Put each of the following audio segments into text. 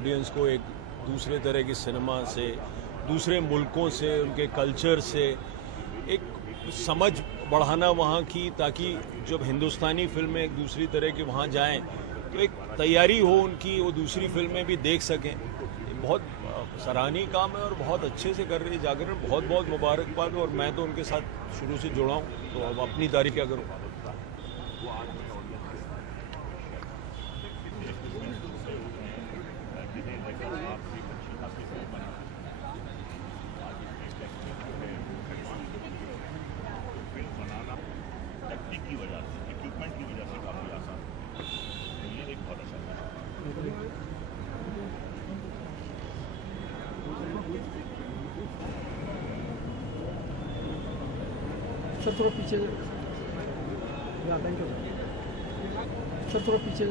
Audience को एक दूसरे तरह की सिनेमा से, दूसरे मुल्कों से, उनके कल्चर से एक समझ बढ़ाना वहाँ की, ताकि जब हिंदुस्तानी फिल्में एक दूसरी तरह की वहाँ जाएं तो एक तैयारी हो उनकी, वो दूसरी फिल्में भी देख सकें। ये बहुत सराहनीय काम है और बहुत अच्छे से कर रही है जागरण। बहुत बहुत मुबारकबाद। और मैं तो उनके साथ शुरू से जुड़ा हूँ, तो अब अपनी तारीफ क्या करूँ। की वजह से, इक्विपमेंट की वजह से काफ़ी आसान है। तो ये एक बहुत अच्छा है। सर थोड़ा पीछे, थैंक यू सर, थोड़ा पीछे,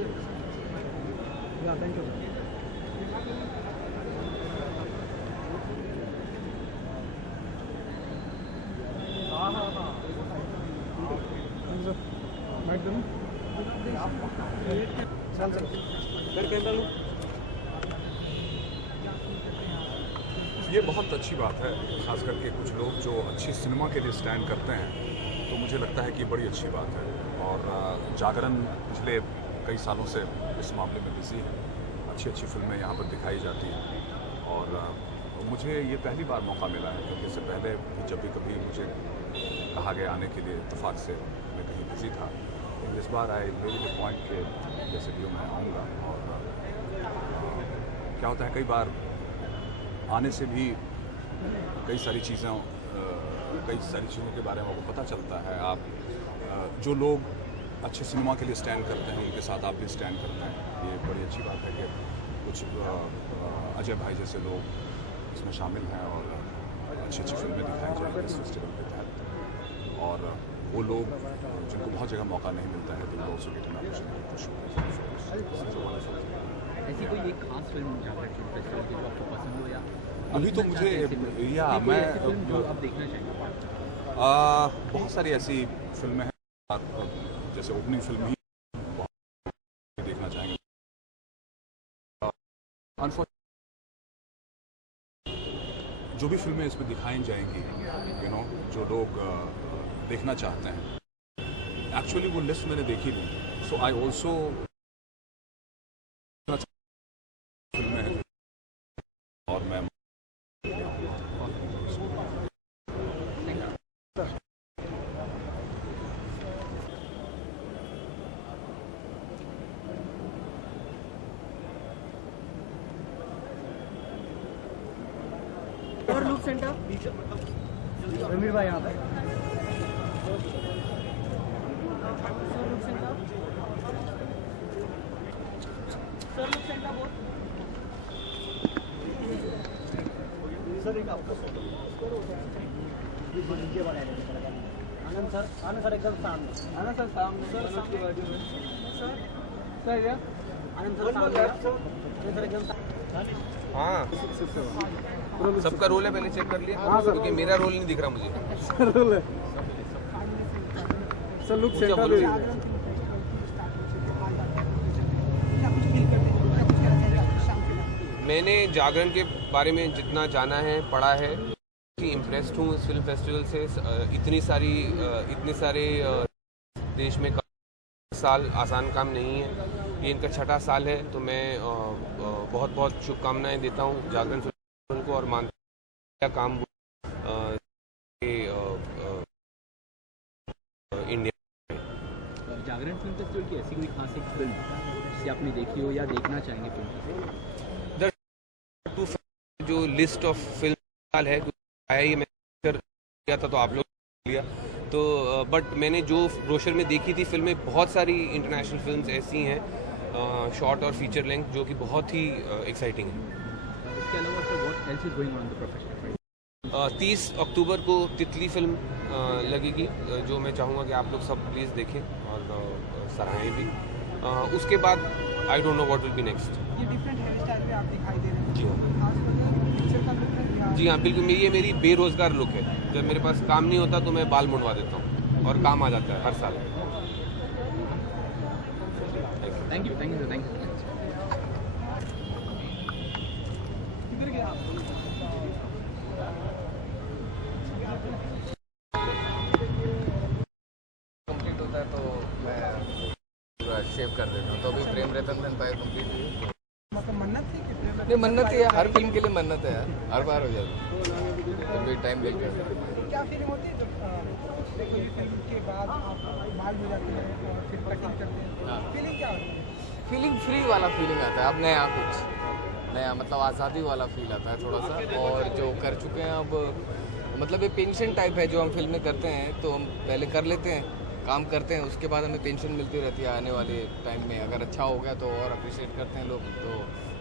थैंक यू। हाँ हाँ हाँ ये बहुत अच्छी बात है, ख़ास करके कुछ लोग जो अच्छी सिनेमा के लिए स्टैंड करते हैं, तो मुझे लगता है कि बड़ी अच्छी बात है। और जागरण पिछले कई सालों से इस मामले में बिजी है। अच्छी अच्छी फिल्में यहाँ पर दिखाई जाती हैं और मुझे ये पहली बार मौका मिला है, क्योंकि इससे पहले जब भी कभी मुझे कहा गया आने के लिए इत्तेफाक से मैं कहीं बिजी था, लेकिन इस बार आई मेरी द पॉइंट के जैसे भी मैं आऊँगा। और क्या होता है, कई बार आने से भी कई सारी चीज़ों के बारे में आपको पता चलता है। आप जो लोग अच्छे सिनेमा के लिए स्टैंड करते हैं उनके साथ आप भी स्टैंड करते हैं। ये बड़ी अच्छी बात है कि कुछ अजय भाई जैसे लोग इसमें शामिल हैं और अच्छी अच्छी फिल्में दिखाई जाएंगी इस फेस्टिवल के तहत। और वो लोग जिनको बहुत जगह मौका नहीं मिलता है, तो ऑल्सो गेट एन अपॉर्चुनिटी। ऐसी कोई एक खास फिल्म जागरण फिल्म फेस्टिवल की जो आपको पसंद हो, या अभी तो मुझे मैं फिल्म जो आप देखना चाहेंगे? बहुत सारी ऐसी फिल्में हैं, जैसे ओपनिंग फिल्म ही बहुत देखना चाहेंगे। जो भी फिल्में इसमें दिखाई जाएंगी, जो लोग देखना चाहते हैं, एक्चुअली वो लिस्ट मैंने देखी नहीं, सो आई ऑल्सो फिल्में हैं और मैं और लुक सेंटर रणवीर भाई यहाँ पे look centre, sir look centre बहुत सर एक आपका नीचे बनाया आनंद सर एकदम सामने, आनंद सर सामने, सर उसके बाजू में, सर या आनंद सर सामने, सर एकदम हाँ सबका रोल है, पहले चेक कर लिया क्योंकि मेरा रोल नहीं दिख रहा मुझे। रोल है सर, लुक सेंटर मैंने जागरण के बारे में जितना जाना है, पढ़ा है, कि इम्प्रेस्ड हूँ इस फिल्म फेस्टिवल से। इतने सारे देश में साल आसान काम नहीं है, ये इनका 6ठा साल है। तो मैं बहुत बहुत शुभकामनाएं देता हूँ जागरण फिल्म को और मानता काम इंडिया। जागरण फिल्म फेस्टिवल की ऐसी कोई खास एक फिल्म जिसे आपने देखी हो या देखना चाहेंगे फिल्म? जो लिस्ट ऑफ फिल्म है आया, ये मैं किया था तो आप लोग लिया तो, बट मैंने जो ब्रोशर में देखी थी फिल्में, बहुत सारी इंटरनेशनल फिल्म्स ऐसी हैं शॉर्ट और फीचर लेंथ जो कि बहुत ही एक्साइटिंग है। इसके अलावा sir what else is going on the professional? 30 अक्टूबर को तितली फिल्म लगेगी, जो मैं चाहूँगा कि आप लोग सब प्लीज़ देखें और सराहें भी। उसके बाद I don't know what will be next. ये डिफरेंट हेयर स्टाइल में आप दिखाई दे रहे हैं जी हाँ, पिक्चर का लुक है। जी हाँ बिल्कुल। ये मेरी बेरोज़गार लुक है। जब मेरे पास काम नहीं होता तो मैं बाल मुंडवा देता हूँ और काम आ जाता है हर साल। Thank you sir, thank you. Shave कर देता हूँ। तो अभी प्रेम रतन धन पाए कंप्लीट हुई। मतलब मन्नत थी कि प्रेम नहीं, मन्नत है, हर फिल्म के लिए मन्नत है यार, हर बार हो जाता है जब भी टाइम मिलता है। क्या फीलिंग होती है जब देखो ये फिल्म के बाद आप बाल हो जाते हैं और फिर कटिंग करते हैं, फीलिंग क्या होती है? फीलिंग फ्री वाला फीलिंग आता है, अब नया कुछ नया, मतलब आज़ादी वाला फील आता है थोड़ा सा। और जो कर चुके हैं अब, मतलब ये पेंशन टाइप है जो हम फिल्में करते हैं, तो हम पहले कर लेते हैं, काम करते हैं, उसके बाद हमें पेंशन मिलती रहती है आने वाले टाइम में। अगर अच्छा हो गया तो और अप्रिशिएट करते हैं लोग, तो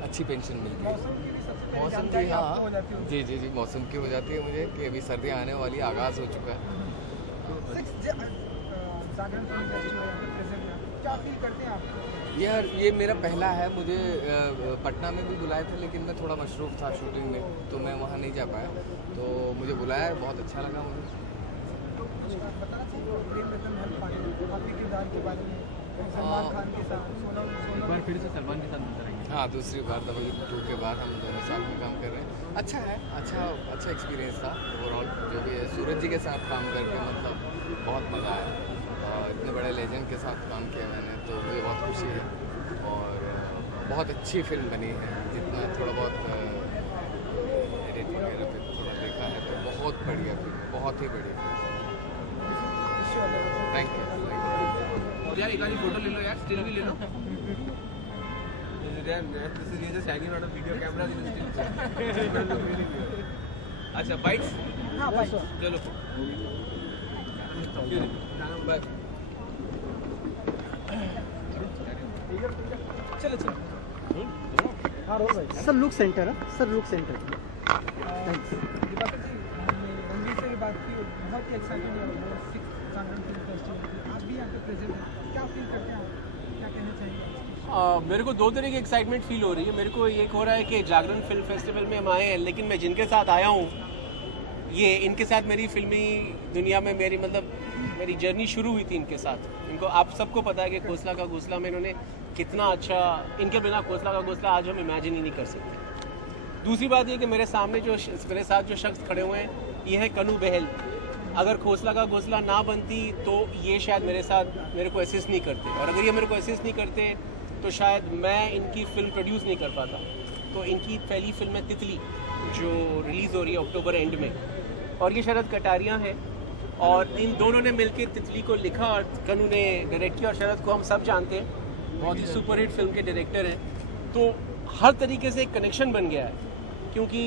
अच्छी पेंशन मिलती है। मौसम की भी सबसे पहले मौसम जानकारी की, आपको हो हाँ जाती होगी। जी, मौसम की हो जाती है मुझे कि अभी सर्दियाँ आने वाली, आगाज़ हो चुका है। जागरण फिल्म फेस्टिवल प्रेजेंट में क्या फील करते हैं आप? यार ये मेरा पहला है, मुझे पटना में भी बुलाए थे लेकिन मैं थोड़ा मशरूफ़ था शूटिंग में, तो मैं वहाँ नहीं जा पाया। तो मुझे बुलाया, बहुत अच्छा लगा मुझे। बताना चाहिए प्रेम रतन धन पाए आपके किरदार के बारे में, सलमान खान के साथ एक बार फिर से सलमान के साथ नजर आएंगे। हाँ, दूसरी बार W2 के बाद हम दोनों साथ में काम कर रहे हैं। अच्छा है, अच्छा एक्सपीरियंस था ओवरऑल। जो भी है सूरज जी के साथ काम करके मतलब बहुत मज़ा आया, और इतने बड़े लेजेंड के साथ काम किया मैंने, तो मुझे बहुत खुशी है। और बहुत अच्छी फिल्म बनी है, जितना थोड़ा बहुत एडिट वगैरह पे थोड़ा देखा है तो बहुत बढ़िया फिल्म, बहुत ही बढ़िया। Thank you. और यार एक आधी फोटो ले लो यार, स्टिल भी ले लो। अच्छा बाइक्स, हाँ भाई चलो बाय। चलो हाँ रोल भाई सर लुक सेंटर है सर, लुक सेंटर। दिवाकर जी, हमने रणवीर से भी बात की, बहुत ही एक्साइटेड है वो 6 जागरण फिल्म फेस्टिवल की। आप भी यहाँ पे प्रेजेंट हैं, क्या फील करते हैं आप, क्या कहना चाहेंगे? मेरे को दो तरह की एक्साइटमेंट फील हो रही है। मेरे को एक हो रहा है कि जागरण फिल्म फेस्टिवल में हम आए हैं, लेकिन मैं जिनके साथ आया हूँ, ये इनके साथ मेरी फिल्मी दुनिया में मेरी जर्नी शुरू हुई थी इनके साथ। इनको आप सबको पता है कि खोसला का घोंसला में इन्होंने कितना अच्छा, इनके बिना खोसला का घोंसला आज हम इमेजिन ही नहीं कर सकते। दूसरी बात ये कि मेरे सामने मेरे साथ जो शख्स खड़े हुए हैं, ये है कनू बहल। अगर खोसला का घोंसला ना बनती तो ये शायद मेरे को असिस्ट नहीं करते, और अगर ये मेरे को असिस्ट नहीं करते तो शायद मैं इनकी फ़िल्म प्रोड्यूस नहीं कर पाता। तो इनकी पहली फिल्म है तितली, जो रिलीज़ हो रही है अक्टूबर एंड में, और ये शरद कटारिया है, और इन दोनों ने मिलकर तितली को लिखा और कनू ने डायरेक्ट किया। और शरद को हम सब जानते हैं, बहुत ही सुपरहिट फिल्म के डायरेक्टर हैं। तो हर तरीके से एक कनेक्शन बन गया है, क्योंकि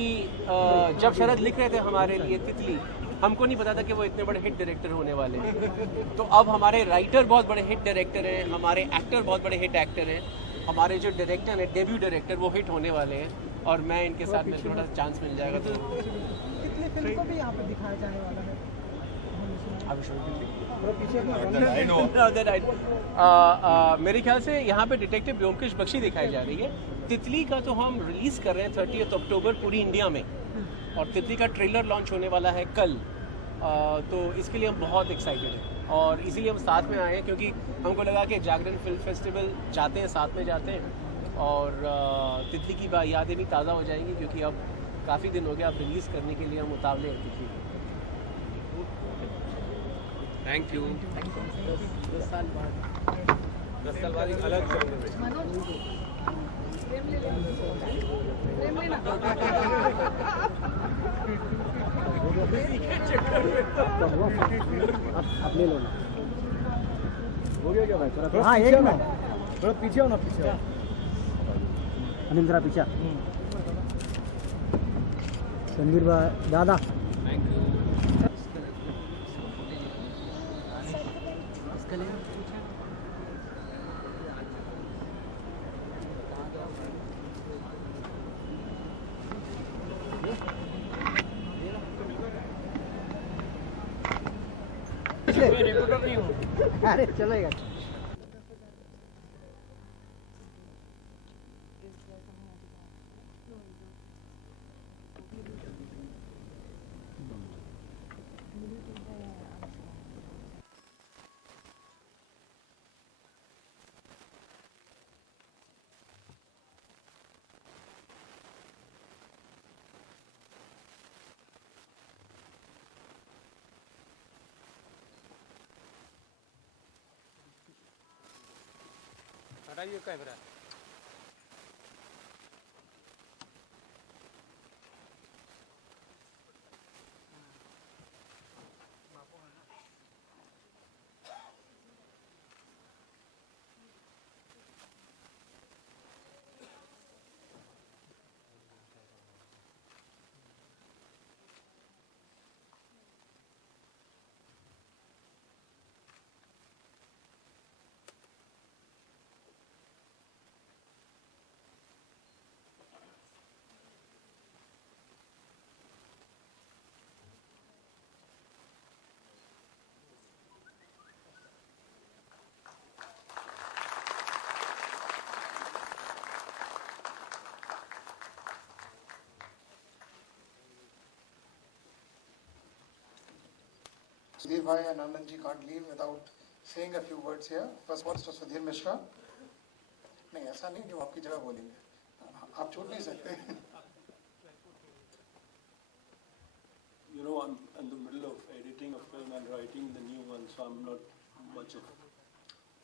जब शरद लिख रहे थे हमारे लिए तितली, हमको नहीं पता था कि वो इतने बड़े हिट डायरेक्टर होने वाले हैं। तो अब हमारे राइटर बहुत बड़े हिट डायरेक्टर हैं, हमारे एक्टर बहुत बड़े हिट एक्टर हैं, हमारे जो डायरेक्टर हैं, डेब्यू डायरेक्टर, वो हिट होने वाले हैं, और मैं इनके साथ में थोड़ा चांस मिल जाएगा तो कितनी फिल्म को भी यहाँ पे दिखाया जाने वाला है? मेरे ख्याल से यहाँ पे डिटेक्टिव ब्योमकेश बख्शी दिखाई जा रही है। तितली का तो हम रिलीज़ कर रहे हैं 30 अक्टूबर पूरी इंडिया में, और तितली का ट्रेलर लॉन्च होने वाला है कल। तो इसके लिए हम बहुत एक्साइटेड हैं, और इसीलिए हम साथ में आए हैं, क्योंकि हमको लगा कि जागरण फिल्म फेस्टिवल जाते हैं, साथ में जाते हैं, और तितली की यादें भी ताज़ा हो जाएंगी, क्योंकि अब काफ़ी दिन हो गया, अब रिलीज़ करने के लिए हम उतावले हैं तितली। Thank you. 10 साल बाद 10 साल बाद एक अलग फिल्म में आप ले लो ना, हो गया क्या भाई? थोड़ा हाँ एक ना, थोड़ा पीछे हो ना, पीछे हो अनिल, जरा पीछे। रणवीर भाई दादा, थैंक यू। अरे चलेगा। हटाइए camera. Sudhir Bhai and Anand ji can't leave without saying a few words here. First words to Sudhir Mishra. नहीं ऐसा नहीं कि वो आपकी जगह बोलेंगे, आप छूट नहीं सकते. You know, I'm in the middle of editing a film and writing the new one, so I'm not much of.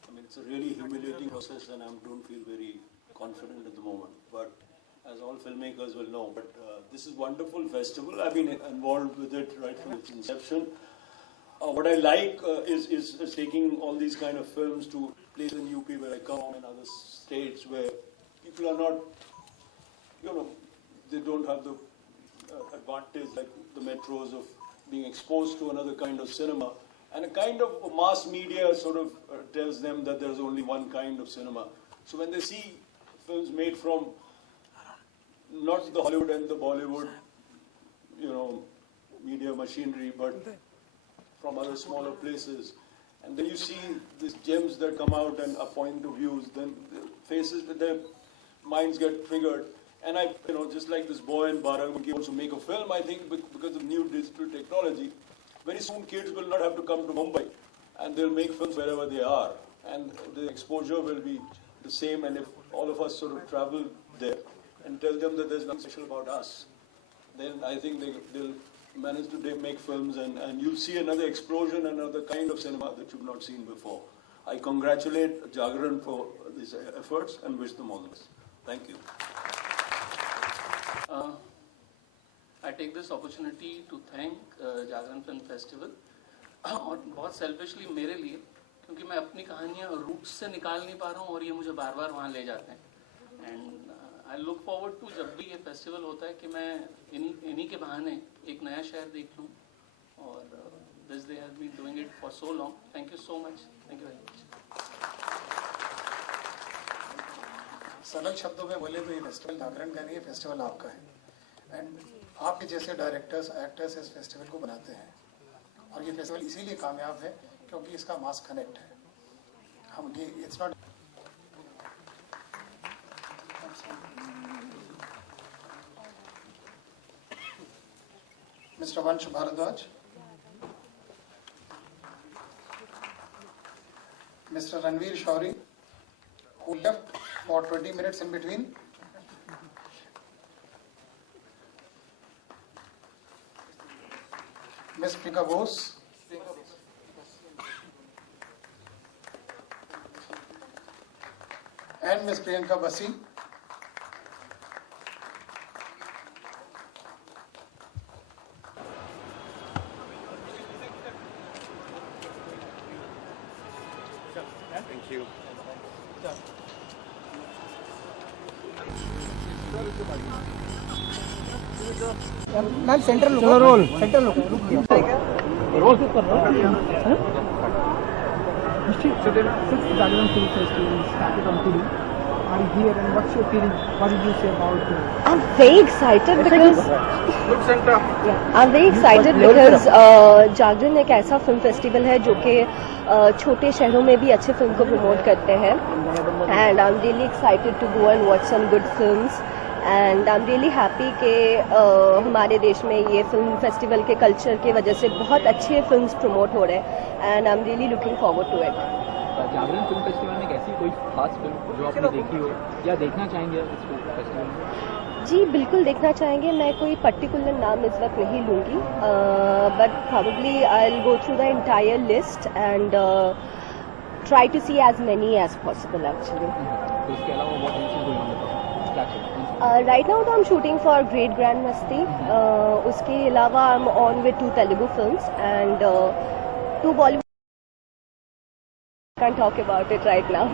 I mean, it's a really humiliating process, and I don't feel very confident at the moment. But as all filmmakers will know, this is a wonderful festival. I've been involved with it right from its inception. What I like is taking all these kind of films to places in UP where I come from and other states where people are not, you know, they don't have the advantage like the metros of being exposed to another kind of cinema. And a kind of mass media sort of tells them that there's only one kind of cinema. So when they see films made from not the Hollywood and the Bollywood, you know, media machinery, but from other smaller places, and then you see these gems that come out and a point of views, then their minds get triggered. And I, you know, just like this boy in Barabanki wants to make a film, I think because of new digital technology, very soon kids will not have to come to Mumbai, and they'll make films wherever they are, and the exposure will be the same. And if all of us sort of travel there and tell them that there's nothing special about us, then I think they'll manage to make films, and you'll see another explosion, another kind of cinema that you've not seen before. I congratulate Jagran for these efforts and wish them all the best. Thank you. I take this opportunity to thank Jagran Film Festival और बहुत selfishly मेरे लिए, क्योंकि मैं अपनी कहानियाँ roots से निकाल नहीं पा रहा हूँ और ये मुझे बार बार वहाँ ले जाते हैं. And I look forward to जब भी ये फेस्टिवल होता है कि मैं इन्हीं के बहाने एक नया शहर देख लूँ, और this they have been doing it for so long. Thank you so much. Thank you very much. सरल शब्दों में बोले तो ये फेस्टिवल जागरण का नहीं है, फेस्टिवल आपका है. एंड आपके जैसे डायरेक्टर्स, एक्टर्स इस फेस्टिवल को बनाते हैं, और ये फेस्टिवल इसीलिए कामयाब है क्योंकि इसका मास कनेक्ट है. हम ये it's not Mr. Vansh Bharadwaj, Mr. Ranveer Shauri, who left for 20 minutes in between. Ms. Priyanka Bose, and Ms. Priyanka Basi. Thank you. Ma'am central look, चलो रोल सेंट्रल लुक रोल कर रहा हूं. Sixth Jagran Film Festival started on today. Are you here and what's your feeling? What did you say about it? I'm very excited because I'm very excited because जागरण एक ऐसा film festival है जो कि छोटे शहरों में भी अच्छे फिल्म को प्रमोट करते हैं. And I am really excited to go and watch some good films. And I am really happy कि हमारे देश में ये फिल्म फेस्टिवल के कल्चर की वजह से बहुत अच्छे फिल्म्स प्रमोट हो रहे हैं. And I am really looking forward to it. Jagran film festival में ऐसी कोई खास फिल्म जो आपने देखी हो या देखना चाहेंगे इस फेस्टिवल में? जी बिल्कुल देखना चाहेंगे. मैं कोई पर्टिकुलर नाम इस वक्त नहीं लूँगी, but probably I will go through the entire list and try to see as many as possible actually. तो इसके अलावा what else is going on with us? क्या चल रहा है? Right now I'm shooting for Great Grand Masti. उसके अलावा I'm on with 2 Telugu films and 2 Bollywood. Can't talk about it right now.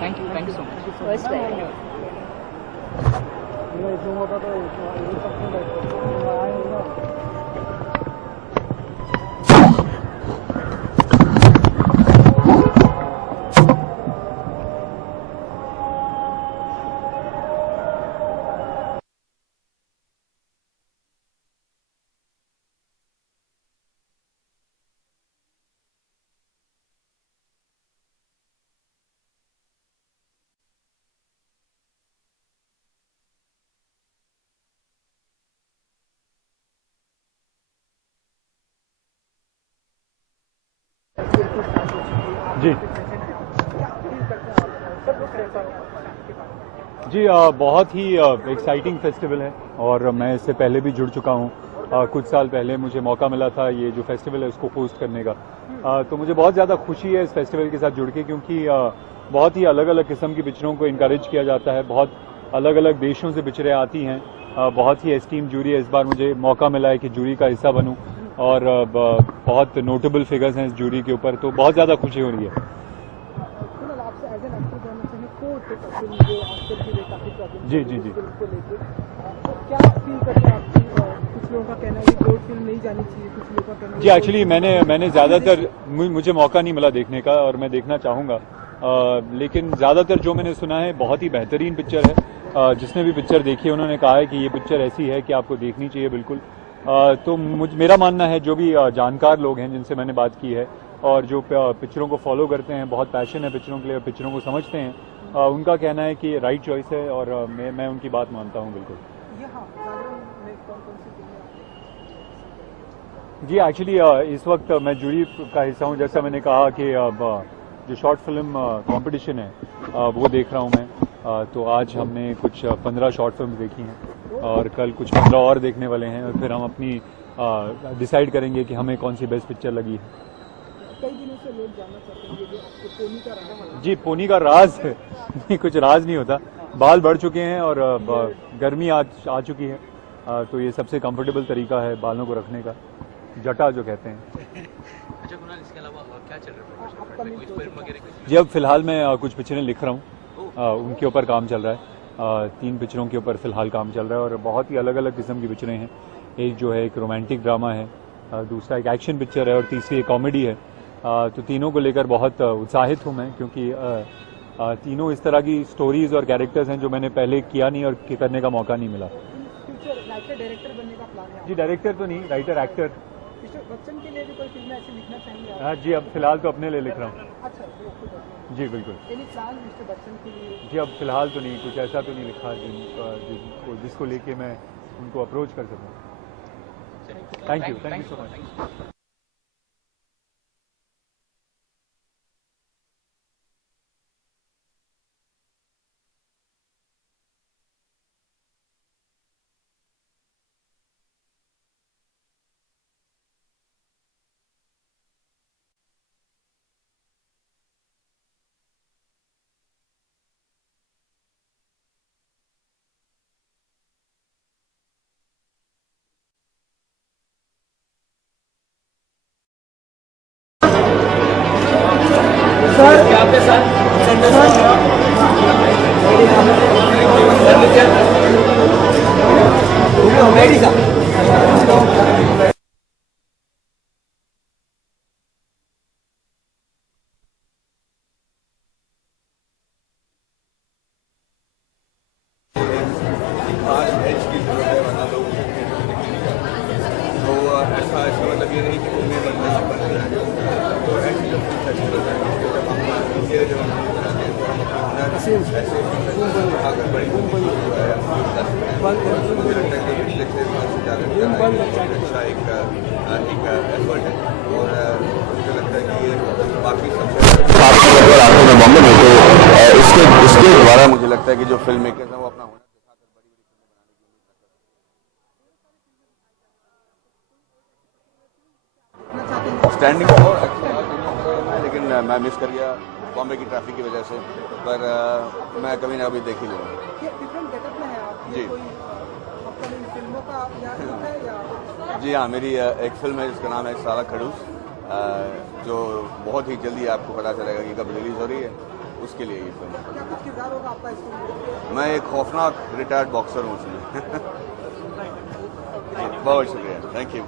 Thank you so much. Most welcome. जी जी बहुत ही exciting festival है और मैं इससे पहले भी जुड़ चुका हूँ। कुछ साल पहले मुझे मौका मिला था ये जो फेस्टिवल है उसको होस्ट करने का। तो मुझे बहुत ज़्यादा खुशी है इस फेस्टिवल के साथ जुड़ के, क्योंकि बहुत ही अलग अलग किस्म की पिक्चरों को इनकरेज किया जाता है। बहुत अलग अलग देशों से पिक्चरें आती हैं। बहुत ही एस्टीम जूरी है। इस बार मुझे मौका मिला है कि जूरी का हिस्सा बनूं और बहुत नोटेबल फिगर्स हैं इस जूरी के ऊपर, तो बहुत ज़्यादा खुशी हो रही है। जी जी जी क्या फील करते हैं आप? कुछ लोगों का कहना है कि कोर्ट फिल्म नहीं जानी चाहिए, कुछ लोगों का कहना जी एक्चुअली मैंने ज़्यादातर मुझे मौका नहीं मिला देखने का और मैं देखना चाहूँगा, लेकिन ज़्यादातर जो मैंने सुना है बहुत ही बेहतरीन पिक्चर है। जिसने भी पिक्चर देखी है उन्होंने कहा है कि ये पिक्चर ऐसी है कि आपको देखनी चाहिए बिल्कुल। तो मेरा मानना है जो भी जानकार लोग हैं जिनसे मैंने बात की है और जो पिक्चरों को फॉलो करते हैं, बहुत पैशन है पिक्चरों के लिए, पिक्चरों को समझते हैं, उनका कहना है कि राइट चॉइस है और मैं उनकी बात मानता हूँ बिल्कुल। जी एक्चुअली इस वक्त मैं जूरी का हिस्सा हूँ। जैसा मैंने कहा कि जो शॉर्ट फिल्म कंपटीशन है वो देख रहा हूँ मैं। तो आज हमने कुछ 15 शॉर्ट फिल्म देखी हैं और कल कुछ 15 और देखने वाले हैं और फिर हम अपनी डिसाइड करेंगे कि हमें कौन सी बेस्ट पिक्चर लगी है। कई दिनों से लोग जानना चाहते हैं ये आपके पोनी का राज। जी पोनी का राज है नहीं, कुछ राज नहीं होता। बाल बढ़ चुके हैं और गर्मी आ चुकी है, तो ये सबसे कंफर्टेबल तरीका है बालों को रखने का, जटा जो कहते हैं। अच्छा कुणाल, इसके अलावा क्या चल रहा है? जी अब फिलहाल मैं कुछ पिक्चरें लिख रहा हूँ, उनके ऊपर काम चल रहा है। 3 पिक्चरों के ऊपर फिलहाल काम चल रहा है और बहुत ही अलग अलग किस्म की पिक्चरें हैं। एक जो है एक रोमांटिक ड्रामा है, दूसरा एक एक्शन पिक्चर है और तीसरी एक कॉमेडी है। तो तीनों को लेकर बहुत उत्साहित हूँ मैं, क्योंकि तीनों इस तरह की स्टोरीज और कैरेक्टर्स हैं जो मैंने पहले किया नहीं और करने का मौका नहीं मिला। डायरेक्टर बनने का प्लान है? जी डायरेक्टर तो नहीं, राइटर एक्टर। बच्चन के लिए भी कोई फिल्म ऐसी लिखना चाहेंगे? हाँ जी, अब फिलहाल तो अपने लिए लिख रहा हूँ। अच्छा जी बिल्कुल। एनी प्लान मिस्टर बच्चन के लिए? जी अब फिलहाल तो नहीं, कुछ ऐसा तो नहीं लिखा जिसको लेके मैं उनको अप्रोच कर सकूँ। Thank you so much. मतलब ये नहीं कि फिल्में बनना है बन रहा है, तो ऐसे जो फिल्म फेस्टिवल है जब हम इंडिया जब हम बनाते हैं तो हम अपना ऐसे आकर बड़ी मुझे लगता है कि पिछले 6 साल से ज़्यादा अच्छा एक एफर्ट है और मुझे लगता है कि ये बाकी सबसे आंखों में बॉम्बे में तो इसके द्वारा मुझे लगता है कि जो फिल्म मेकर्स हैं वो अपना स्टैंडिंग और लेकिन लेकिन मैं मिस कर गया बॉम्बे की ट्रैफिक की वजह से, पर मैं कभी ना कभी देख ही लूँगा। डिफरेंट गेटअप में है आप, जी। कोई अपनी फिल्मों का या है या जी हाँ, मेरी एक फिल्म है जिसका नाम है साला खड़ूस, जो बहुत ही जल्दी आपको पता चलेगा कि कब रिलीज़ हो रही है, उसके लिए ये फिल्म है। क्या कुछ किरदार होगा आपका इस फिल्म में? मैं एक खौफनाक रिटायर्ड बॉक्सर हूँ उसमें। बहुत शुक्रिया, थैंक यू।